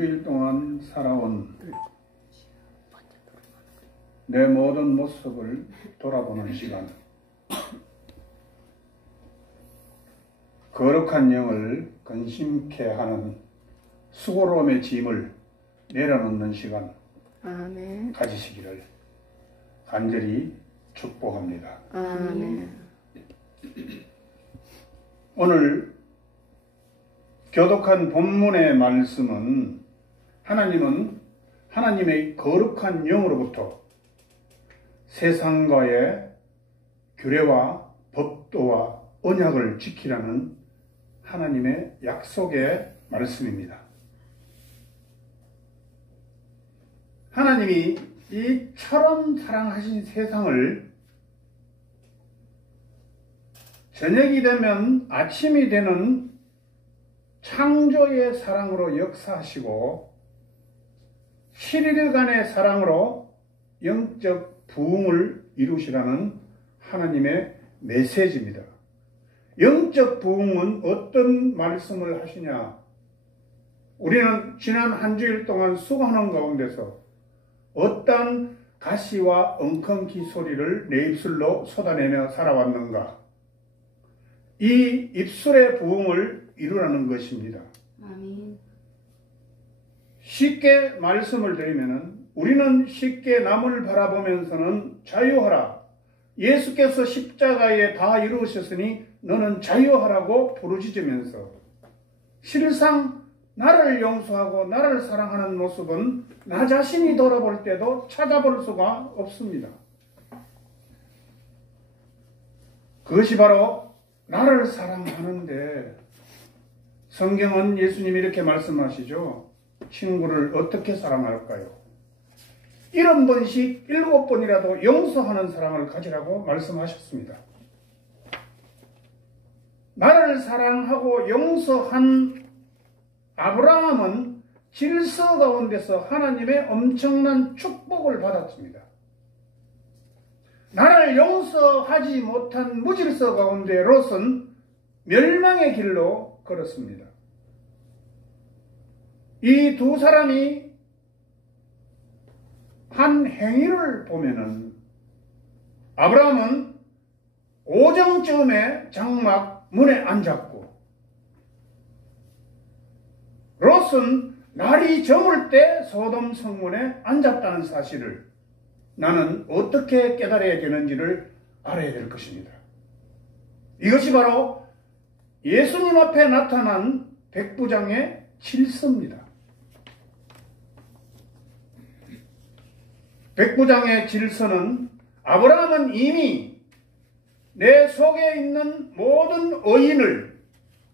주일 동안 살아온 내 모든 모습을 돌아보는 시간, 거룩한 영을 근심케 하는 수고로움의 짐을 내려놓는 시간 아멘. 가지시기를 간절히 축복합니다. 아멘. 오늘 교독한 본문의 말씀은 하나님은 하나님의 거룩한 영으로부터 세상과의 규례와 법도와 언약을 지키라는 하나님의 약속의 말씀입니다. 하나님이 이처럼 사랑하신 세상을 저녁이 되면 아침이 되는 창조의 사랑으로 역사하시고 7일간의 사랑으로 영적 부흥을 이루시라는 하나님의 메시지입니다. 영적 부흥은 어떤 말씀을 하시냐? 우리는 지난 한 주일 동안 수고하는 가운데서 어떤 가시와 엉겅퀴 소리를 내 입술로 쏟아내며 살아왔는가? 이 입술의 부흥을 이루라는 것입니다. 아멘. 쉽게 말씀을 드리면은 우리는 쉽게 남을 바라보면서는 자유하라. 예수께서 십자가에 다 이루셨으니 너는 자유하라고 부르짖으면서 실상 나를 용서하고 나를 사랑하는 모습은 나 자신이 돌아볼 때도 찾아볼 수가 없습니다. 그것이 바로 나를 사랑하는데 성경은 예수님이 이렇게 말씀하시죠. 친구를 어떻게 사랑할까요? 70번씩 7번이라도 용서하는 사랑을 가지라고 말씀하셨습니다. 나를 사랑하고 용서한 아브라함은 질서 가운데서 하나님의 엄청난 축복을 받았습니다. 나를 용서하지 못한 무질서 가운데 롯은 멸망의 길로 걸었습니다. 이 두 사람이 한 행위를 보면은 아브라함은 오정쯤에 장막 문에 앉았고 롯은 날이 저물 때 소돔 성문에 앉았다는 사실을 나는 어떻게 깨달아야 되는지를 알아야 될 것입니다. 이것이 바로 예수님 앞에 나타난 백부장의 질서입니다. 백부장의 질서는 아브라함은 이미 내 속에 있는 모든 의인을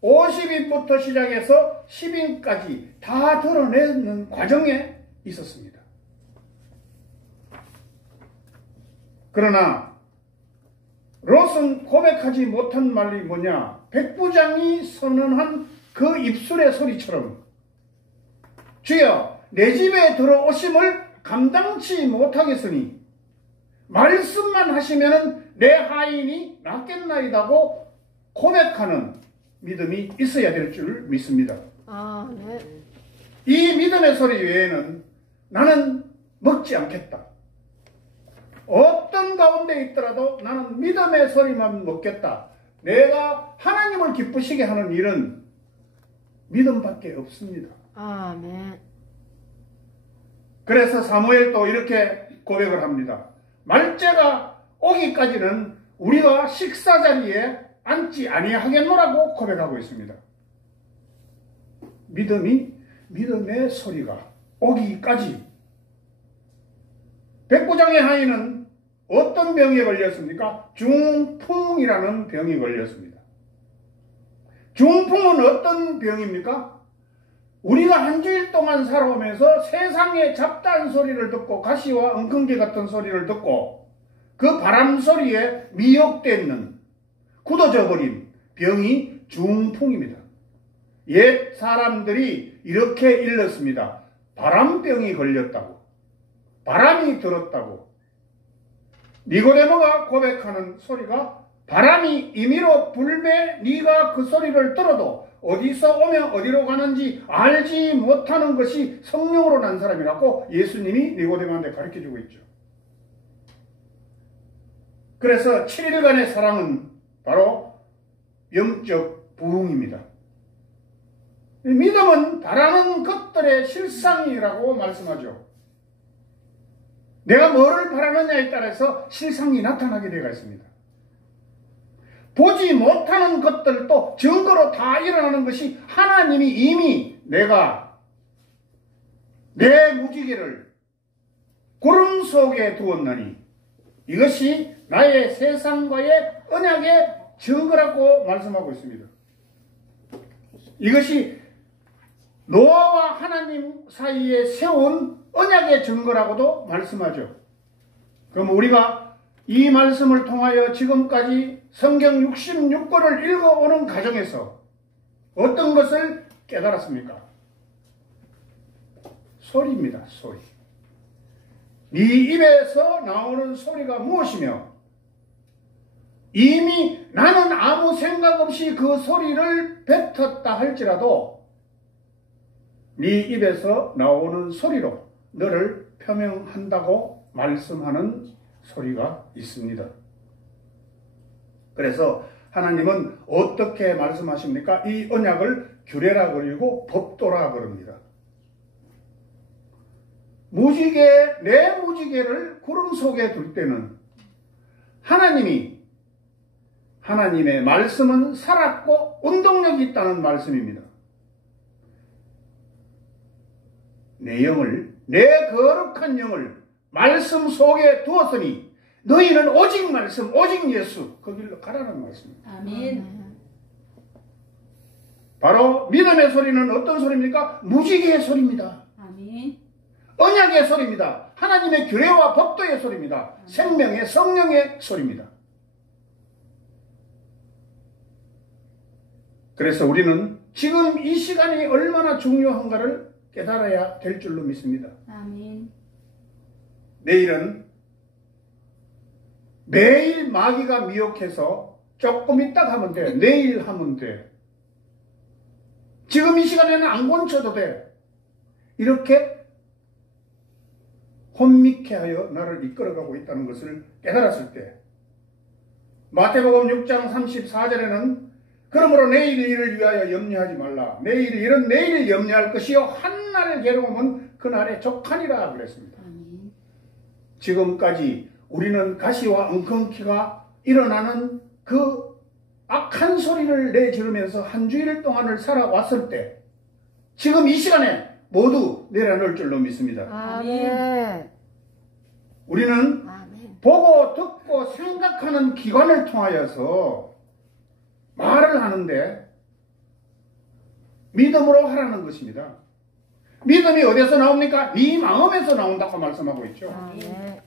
50인부터 시작해서 10인까지 다 드러내는 과정에 있었습니다. 그러나 롯은 고백하지 못한 말이 뭐냐? 백부장이 선언한 그 입술의 소리처럼 주여 내 집에 들어오심을 감당치 못하겠으니 말씀만 하시면 내 하인이 낫겠나이다고 고백하는 믿음이 있어야 될 줄 믿습니다. 아, 네. 이 믿음의 소리 외에는 나는 먹지 않겠다. 어떤 가운데 있더라도 나는 믿음의 소리만 먹겠다. 내가 하나님을 기쁘시게 하는 일은 믿음밖에 없습니다. 아멘. 그래서 사무엘도 이렇게 고백을 합니다. 말째가 오기까지는 우리가 식사 자리에 앉지 아니하겠노라고 고백하고 있습니다. 믿음의 소리가 오기까지. 백부장의 하인은 어떤 병에 걸렸습니까? 중풍이라는 병이 걸렸습니다. 중풍은 어떤 병입니까? 우리가 한 주일 동안 살아오면서 세상의 잡다한 소리를 듣고 가시와 엉겅퀴 같은 소리를 듣고 그 바람 소리에 미혹되는 굳어져 버린 병이 중풍입니다. 옛 사람들이 이렇게 일렀습니다. 바람병이 걸렸다고. 바람이 들었다고. 니고데모가 고백하는 소리가 바람이 임의로 불매 네가 그 소리를 들어도 어디서 오면 어디로 가는지 알지 못하는 것이 성령으로 난 사람이라고 예수님이 니고데모한테 가르쳐주고 있죠. 그래서 7일간의 사랑은 바로 영적 부흥입니다. 믿음은 바라는 것들의 실상이라고 말씀하죠. 내가 뭐를 바라느냐에 따라서 실상이 나타나게 되어 있습니다. 보지 못하는 것들도 증거로 다 일어나는 것이 하나님이 이미 내가 내 무지개를 구름 속에 두었나니 이것이 나의 세상과의 언약의 증거라고 말씀하고 있습니다. 이것이 노아와 하나님 사이에 세운 언약의 증거라고도 말씀하죠. 그럼 우리가 이 말씀을 통하여 지금까지 성경 66권을 읽어오는 과정에서 어떤 것을 깨달았습니까? 소리입니다. 소리. 네 입에서 나오는 소리가 무엇이며 이미 나는 아무 생각 없이 그 소리를 뱉었다 할지라도 네 입에서 나오는 소리로 너를 표명한다고 말씀하는 소리가 있습니다. 그래서 하나님은 어떻게 말씀하십니까? 이 언약을 규례라 그리고 법도라 그럽니다. 무지개, 내 무지개를 구름 속에 둘 때는 하나님의 말씀은 살았고 운동력이 있다는 말씀입니다. 내 거룩한 영을 말씀 속에 두었으니 너희는 오직 말씀, 오직 예수 그 길로 가라는 말씀입니다. 아멘. 바로 믿음의 소리는 어떤 소리입니까? 무지개의 소리입니다. 아멘. 언약의 소리입니다. 하나님의 규례와 법도의 소리입니다. 생명의 성령의 소리입니다. 그래서 우리는 지금 이 시간이 얼마나 중요한가를 깨달아야 될 줄로 믿습니다. 아멘. 내일은 매일 마귀가 미혹해서 조금 있다가 하면 돼. 내일 하면 돼. 지금 이 시간에는 안 곤쳐도 돼. 이렇게 혼미케 하여 나를 이끌어가고 있다는 것을 깨달았을 때 마태복음 6장 34절에는 그러므로 내일 일을 위하여 염려하지 말라. 내일 일은 내일 염려할 것이요 한날 괴로움은 그날의 족하니라 그랬습니다. 지금까지 우리는 가시와 엉겅퀴가 일어나는 그 악한 소리를 내지르면서 한 주일 동안을 살아왔을 때 지금 이 시간에 모두 내려놓을 줄로 믿습니다. 아멘. 우리는 아멘. 보고 듣고 생각하는 기관을 통하여서 말을 하는데 믿음으로 하라는 것입니다. 믿음이 어디서 나옵니까? 네 마음에서 나온다고 말씀하고 있죠. 아멘.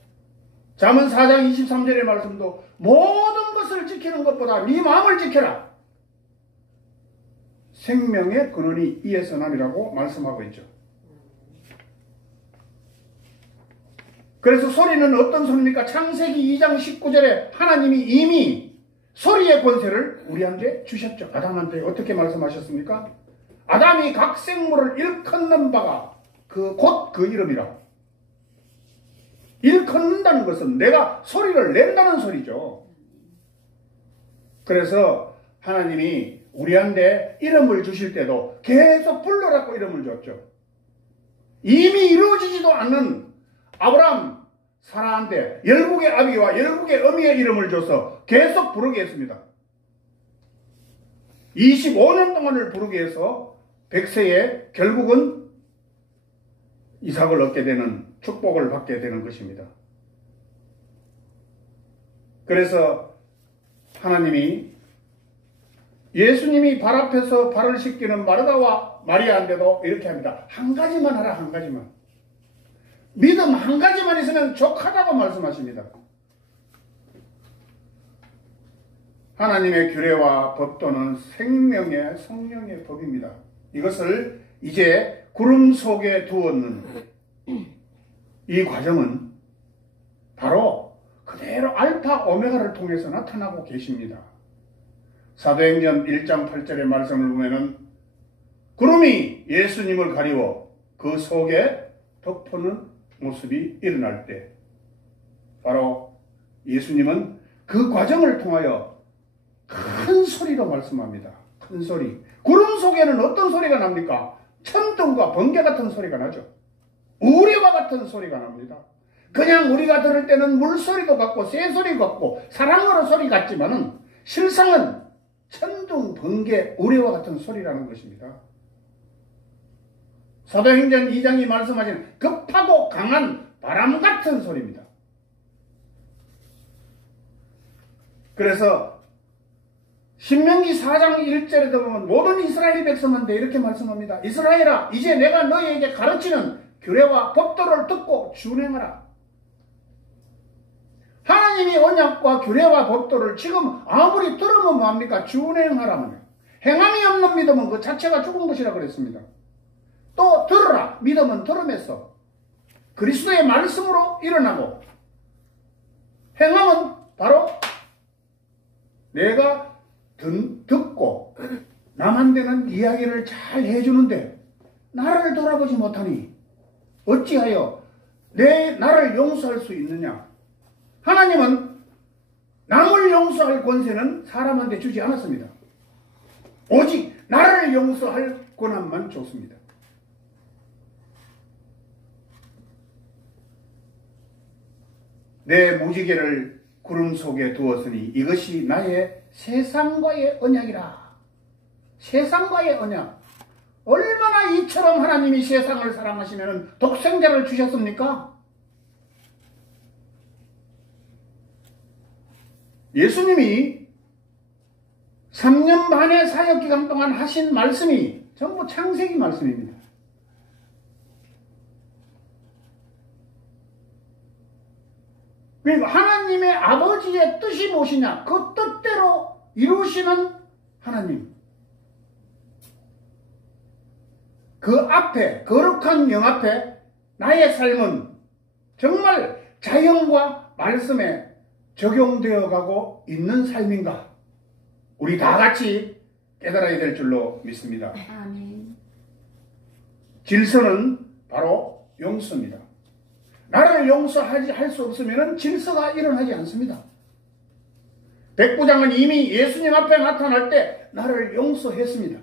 잠언 4장 23절의 말씀도 모든 것을 지키는 것보다 네 마음을 지켜라. 생명의 근원이 이에서 남이라고 말씀하고 있죠. 그래서 소리는 어떤 소리입니까? 창세기 2장 19절에 하나님이 이미 소리의 권세를 우리한테 주셨죠. 아담한테 어떻게 말씀하셨습니까? 아담이 각 생물을 일컫는 바가 곧 그 이름이라. 일컫는다는 것은 내가 소리를 낸다는 소리죠. 그래서 하나님이 우리한테 이름을 주실 때도 계속 불러라고 이름을 줬죠. 이미 이루어지지도 않는 아브라함, 사라한테 열국의 아비와 열국의 어미의 이름을 줘서 계속 부르게 했습니다. 25년 동안을 부르게 해서 100세에 결국은 이삭을 얻게 되는 축복을 받게 되는 것입니다. 그래서 하나님이 예수님이 발 앞에서 발을 씻기는 마르다와 마리아한테도 이렇게 합니다. 한 가지만 하라, 한 가지만. 믿음 한 가지만 있으면 족하다고 말씀하십니다. 하나님의 규례와 법도는 생명의 성령의 법입니다. 이것을 이제 구름 속에 두었는 이 과정은 바로 그대로 알파 오메가를 통해서 나타나고 계십니다. 사도행전 1장 8절의 말씀을 보면은 구름이 예수님을 가리워 그 속에 덮어는 모습이 일어날 때 바로 예수님은 그 과정을 통하여 큰 소리로 말씀합니다. 큰 소리. 구름 속에는 어떤 소리가 납니까? 천둥과 번개 같은 소리가 나죠. 우레와 같은 소리가 납니다. 그냥 우리가 들을 때는 물소리도 같고 새소리 같고 사랑으로 소리 같지만은 실상은 천둥, 번개, 우레와 같은 소리라는 것입니다. 사도행전 2장이 말씀하신 급하고 강한 바람 같은 소리입니다. 그래서 신명기 4장 1절에 보면 모든 이스라엘 백성한테 이렇게 말씀합니다. 이스라엘아, 이제 내가 너희에게 가르치는 규례와 법도를 듣고 준행하라. 하나님이 언약과 규례와 법도를 지금 아무리 들으면 뭐합니까? 준행하라면. 행함이 없는 믿음은 그 자체가 죽은 것이라 그랬습니다. 또 들으라. 믿음은 들음에서 그리스도의 말씀으로 일어나고, 행함은 바로 내가 듣고 남한테는 이야기를 잘 해주는데 나를 돌아보지 못하니 어찌하여 나를 용서할 수 있느냐. 하나님은 남을 용서할 권세는 사람한테 주지 않았습니다. 오직 나를 용서할 권한만 줬습니다. 내 무지개를 구름 속에 두었으니 이것이 나의 세상과의 언약이라. 세상과의 언약. 얼마나 이처럼 하나님이 세상을 사랑하시면 독생자를 주셨습니까? 예수님이 3년 반의 사역기간 동안 하신 말씀이 전부 창세기 말씀입니다. 그러니까 하나님의 아버지의 뜻이 무엇이냐? 그 뜻대로 이루시는 하나님. 그 앞에, 거룩한 영 앞에 나의 삶은 정말 자연과 말씀에 적용되어 가고 있는 삶인가? 우리 다 같이 깨달아야 될 줄로 믿습니다. 아멘. 질서는 바로 용서입니다. 나를 용서할 수 없으면 질서가 일어나지 않습니다. 백부장은 이미 예수님 앞에 나타날 때 나를 용서했습니다.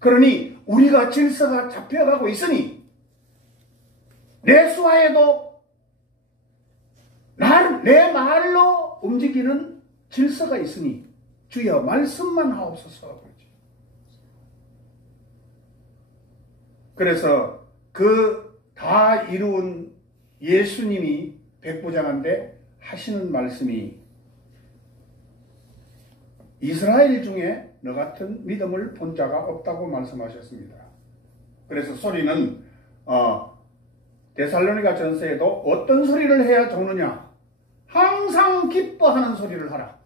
그러니 우리가 질서가 잡혀가고 있으니 내 수하에도 내 말로 움직이는 질서가 있으니 주여 말씀만 하옵소서. 그래서 그 다 이루은 예수님이 백부장한테 하시는 말씀이 이스라엘 중에 너 같은 믿음을 본 자가 없다고 말씀하셨습니다. 그래서 소리는 데살로니가 전서에도 어떤 소리를 해야 좋느냐? 항상 기뻐하는 소리를 하라.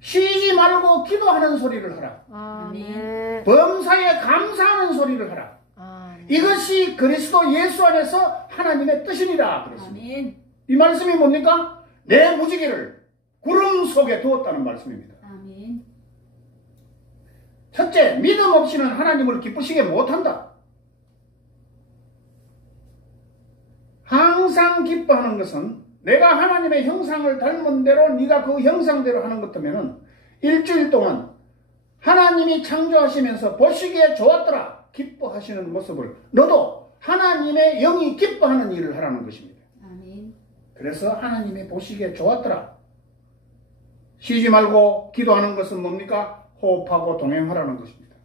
쉬지 말고 기도하는 소리를 하라. 아멘. 범사에 감사하는 소리를 하라. 이것이 그리스도 예수 안에서 하나님의 뜻이니라 그랬습니다. 아멘. 이 말씀이 뭡니까? 내 무지개를 구름 속에 두었다는 말씀입니다. 아멘. 첫째, 믿음 없이는 하나님을 기쁘시게 못한다. 항상 기뻐하는 것은 내가 하나님의 형상을 닮은 대로 네가 그 형상대로 하는 것 같으면 일주일 동안 하나님이 창조하시면서 보시기에 좋았더라 기뻐하시는 모습을 너도 하나님의 영이 기뻐하는 일을 하라는 것입니다. 아멘. 그래서 하나님이 보시기에 좋았더라. 쉬지 말고 기도하는 것은 뭡니까? 호흡하고 동행하라는 것입니다.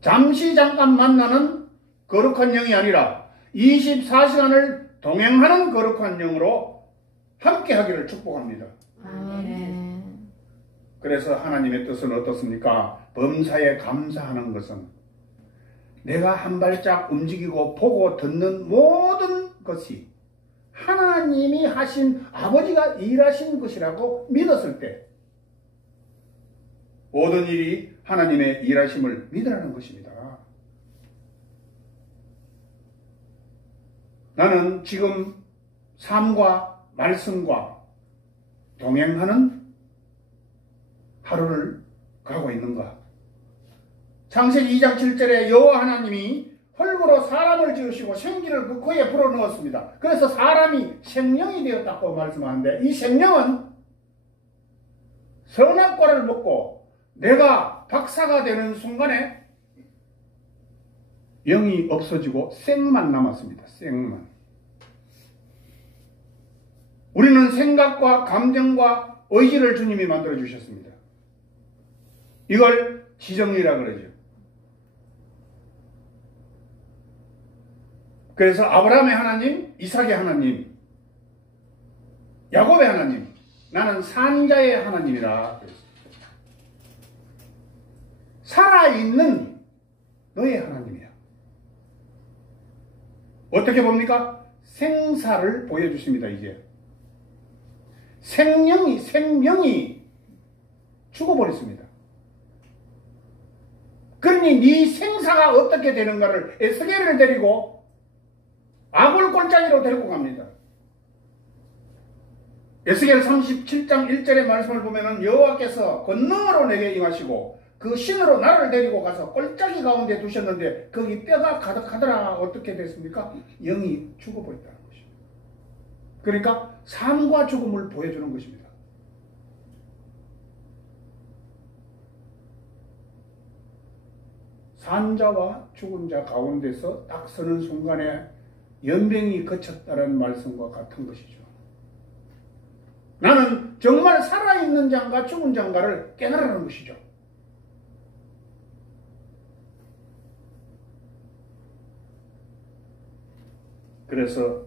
잠깐 만나는 거룩한 영이 아니라 24시간을 동행하는 거룩한 영으로 함께 하기를 축복합니다. 아멘. 그래서 하나님의 뜻은 어떻습니까? 범사에 감사하는 것은 내가 한 발짝 움직이고 보고 듣는 모든 것이 하나님이 하신 아버지가 일하신 것이라고 믿었을 때 모든 일이 하나님의 일하심을 믿으라는 것입니다. 나는 지금 삶과 말씀과 동행하는 하루를 가고 있는가? 창세기 2장 7절에 여호와 하나님이 흙으로 사람을 지으시고 생기를 그 코에 불어넣었습니다. 그래서 사람이 생명이 되었다고 말씀하는데 이 생명은 선악과를 먹고 내가 박사가 되는 순간에 영이 없어지고 생만 남았습니다. 생만. 우리는 생각과 감정과 의지를 주님이 만들어 주셨습니다. 이걸 지정이라 그러죠. 그래서 아브라함의 하나님, 이삭의 하나님, 야곱의 하나님, 나는 산자의 하나님이라 그랬습니다. 살아있는 너의 하나님이야. 어떻게 봅니까? 생사를 보여주십니다. 이제 생명이 죽어버렸습니다. 그러니 네 생사가 어떻게 되는가를 에스겔을 데리고 아굴 골짜기로 데리고 갑니다. 에스겔 37장 1절의 말씀을 보면은 여호와께서 권능으로 내게 임하시고 그 신으로 나를 데리고 가서 골짜기 가운데 두셨는데 거기 뼈가 가득하더라. 어떻게 됐습니까? 영이 죽어버렸다는 것입니다. 그러니까 삶과 죽음을 보여주는 것입니다. 산자와 죽은 자 가운데서 딱 서는 순간에 연병이 그쳤다는 말씀과 같은 것이죠. 나는 정말 살아있는 자인가 죽은 자인가를 깨달으라는 것이죠. 그래서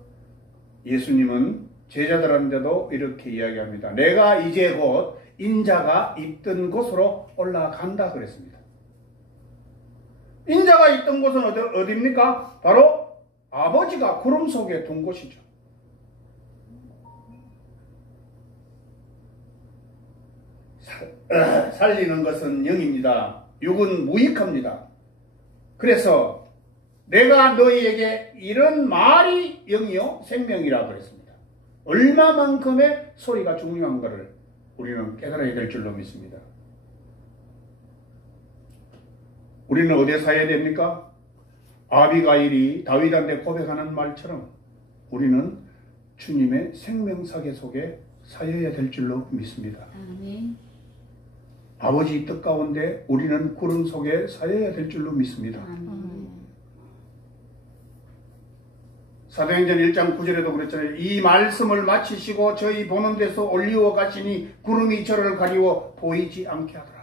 예수님은 제자들한테도 이렇게 이야기합니다. 내가 이제 곧 인자가 있던 곳으로 올라간다 그랬습니다. 인자가 있던 곳은 어디입니까? 바로 아버지가 구름 속에 둔 곳이죠. 살리는 것은 영입니다. 육은 무익합니다. 그래서 내가 너희에게 이런 말이 영이요 생명이라 그랬습니다. 얼마만큼의 소리가 중요한 것을 우리는 깨달아야 될 줄로 믿습니다. 우리는 어디에 사야 됩니까? 아비가일이 다윗한테 고백하는 말처럼 우리는 주님의 생명사계 속에 사여야 될 줄로 믿습니다. 아멘. 아버지 뜻 가운데 우리는 구름 속에 사여야 될 줄로 믿습니다. 아멘. 사도행전 1장 9절에도 그랬잖아요. 이 말씀을 마치시고 저희 보는 데서 올리워 가시니 구름이 저를 가리워 보이지 않게 하더라.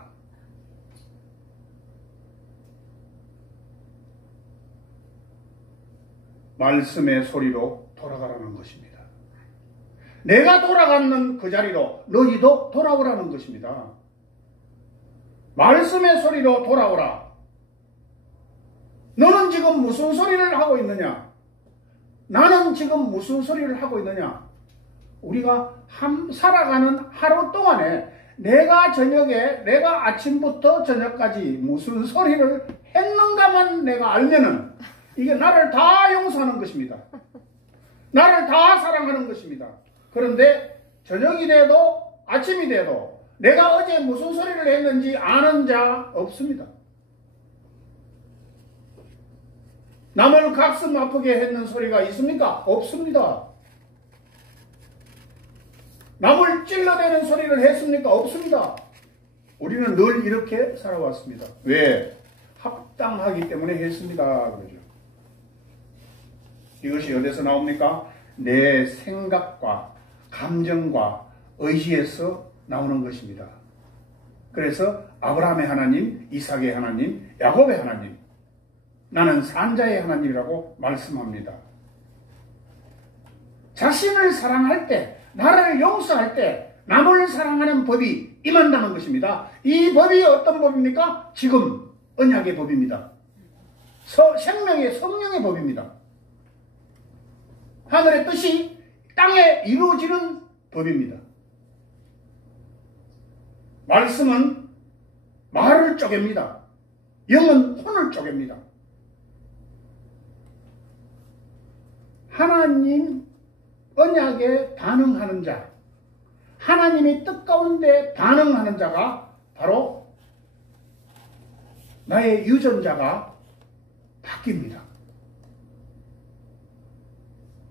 말씀의 소리로 돌아가라는 것입니다. 내가 돌아가는 그 자리로 너희도 돌아오라는 것입니다. 말씀의 소리로 돌아오라. 너는 지금 무슨 소리를 하고 있느냐? 나는 지금 무슨 소리를 하고 있느냐? 우리가 살아가는 하루 동안에 내가 아침부터 저녁까지 무슨 소리를 했는가만 내가 알면은 이게 나를 다 용서하는 것입니다. 나를 다 사랑하는 것입니다. 그런데 저녁이 돼도 아침이 돼도 내가 어제 무슨 소리를 했는지 아는 자 없습니다. 남을 가슴 아프게 했는 소리가 있습니까? 없습니다. 남을 찔러대는 소리를 했습니까? 없습니다. 우리는 늘 이렇게 살아왔습니다. 왜? 합당하기 때문에 했습니다. 그러죠. 이것이 어디서 나옵니까? 내 생각과 감정과 의지에서 나오는 것입니다. 그래서 아브라함의 하나님, 이삭의 하나님, 야곱의 하나님, 나는 산자의 하나님이라고 말씀합니다. 자신을 사랑할 때, 나를 용서할 때 남을 사랑하는 법이 임한다는 것입니다. 이 법이 어떤 법입니까? 지금 언약의 법입니다. 생명의 성령의 법입니다. 하늘의 뜻이 땅에 이루어지는 법입니다. 말씀은 말을 쪼갭니다. 영은 혼을 쪼갭니다. 하나님 언약에 반응하는 자, 하나님의 뜻 가운데 반응하는 자가 바로 나의 유전자가 바뀝니다.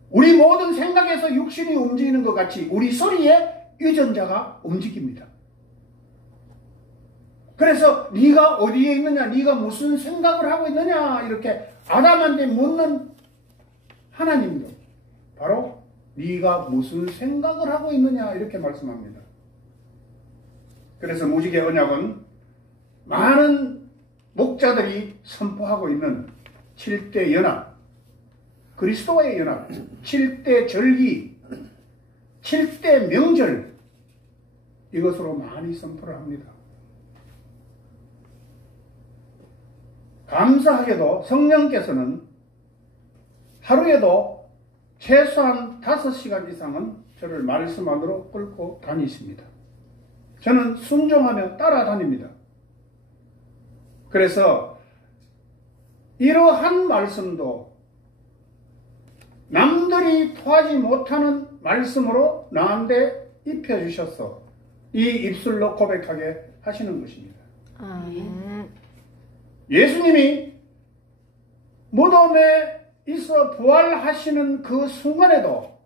우리 모든 생각에서 육신이 움직이는 것 같이 우리 소리에 유전자가 움직입니다. 그래서 네가 어디에 있느냐, 네가 무슨 생각을 하고 있느냐 이렇게 아담한테 묻는 하나님도 바로 네가 무슨 생각을 하고 있느냐 이렇게 말씀합니다. 그래서 무지개 언약은 많은 목자들이 선포하고 있는 7대 연합, 그리스도와의 연합, 7대 절기, 7대 명절, 이것으로 많이 선포를 합니다. 감사하게도 성령께서는 하루에도 최소한 5시간 이상은 저를 말씀 안으로 끌고 다니십니다. 저는 순종하며 따라다닙니다. 그래서 이러한 말씀도 남들이 토하지 못하는 말씀으로 나한테 입혀주셔서 이 입술로 고백하게 하시는 것입니다. 아멘. 예수님이 무덤에 있어 부활하시는 그 순간에도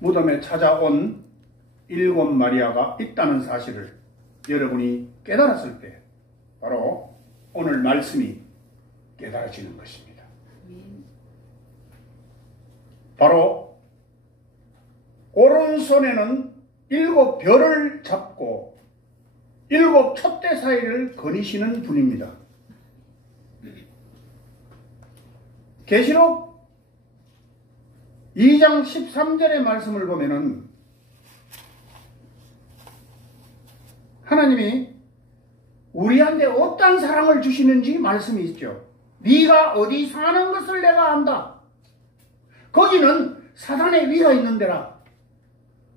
무덤에 찾아온 7 마리아가 있다는 사실을 여러분이 깨달았을 때 바로 오늘 말씀이 깨달아지는 것입니다. 바로 오른손에는 7 별을 잡고 7 촛대 사이를 거니시는 분입니다. 계시록 2장 13절의 말씀을 보면은 하나님이 우리한테 어떤 사랑을 주시는지 말씀이 있죠. 네가 어디 사는 것을 내가 안다. 거기는 사단의 위가 있는 데라.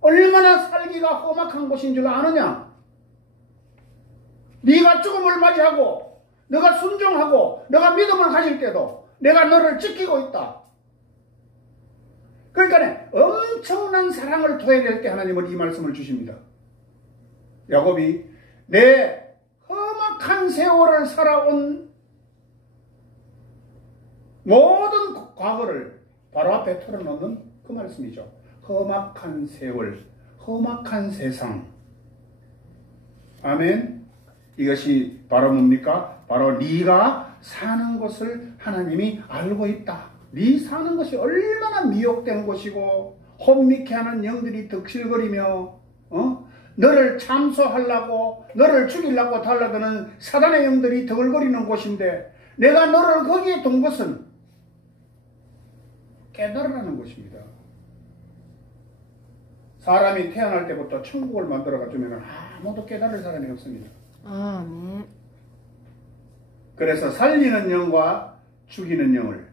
얼마나 살기가 험악한 곳인 줄 아느냐. 네가 죽음을 맞이하고 너가 순종하고 너가 믿음을 가질 때도 내가 너를 지키고 있다. 그러니까 엄청난 사랑을 토해낼 때 하나님은 이 말씀을 주십니다. 야곱이 내 험악한 세월을 살아온 모든 과거를 바로 앞에 털어놓는 그 말씀이죠. 험악한 세월, 험악한 세상. 아멘. 이것이 바로 뭡니까? 바로 네가 사는 것을 하나님이 알고 있다. 네 사는 것이 얼마나 미혹된 곳이고 혼미케 하는 영들이 득실거리며 너를 참소하려고 너를 죽이려고 달라드는 사단의 영들이 득을거리는 곳인데 내가 너를 거기에 둔 것은 깨달으라는 것입니다. 사람이 태어날 때부터 천국을 만들어가 주면 아무도 깨달을 사람이 없습니다. 아멘. 그래서 살리는 영과 죽이는 영을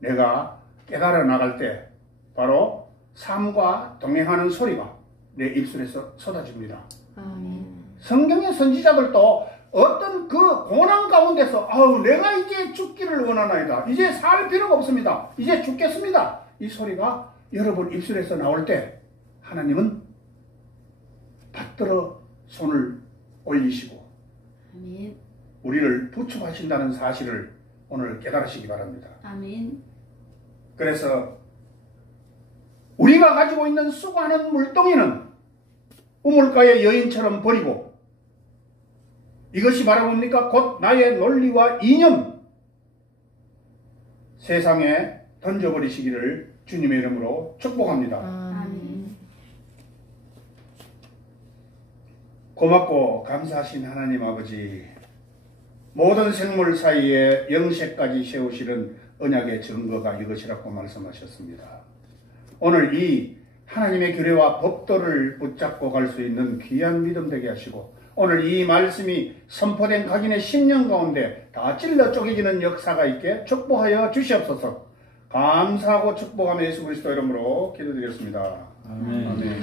내가 깨달아 나갈 때 바로 삶과 동행하는 소리가 내 입술에서 쏟아집니다. 아멘. 성경의 선지자들도 어떤 그 고난 가운데서 내가 이제 죽기를 원하나이다. 이제 살 필요가 없습니다. 이제 죽겠습니다. 이 소리가 여러분 입술에서 나올 때 하나님은 받들어 손을 올리시고 아멘. 우리를 부축하신다는 사실을 오늘 깨달으시기 바랍니다. 아멘. 그래서 우리가 가지고 있는 수고하는 물동이는 우물가의 여인처럼 버리고 이것이 바로 뭡니까? 곧 나의 논리와 이념 세상에 던져버리시기를 주님의 이름으로 축복합니다. 아멘. 고맙고 감사하신 하나님 아버지, 모든 생물 사이에 영세까지 세우시는 언약의 증거가 이것이라고 말씀하셨습니다. 오늘 이 하나님의 규례와 법도를 붙잡고 갈 수 있는 귀한 믿음 되게 하시고 오늘 이 말씀이 선포된 각인의 심령 가운데 다 찔러 쪼개지는 역사가 있게 축복하여 주시옵소서. 감사하고 축복하며 예수 그리스도 이름으로 기도드리겠습니다. 아멘. 아멘.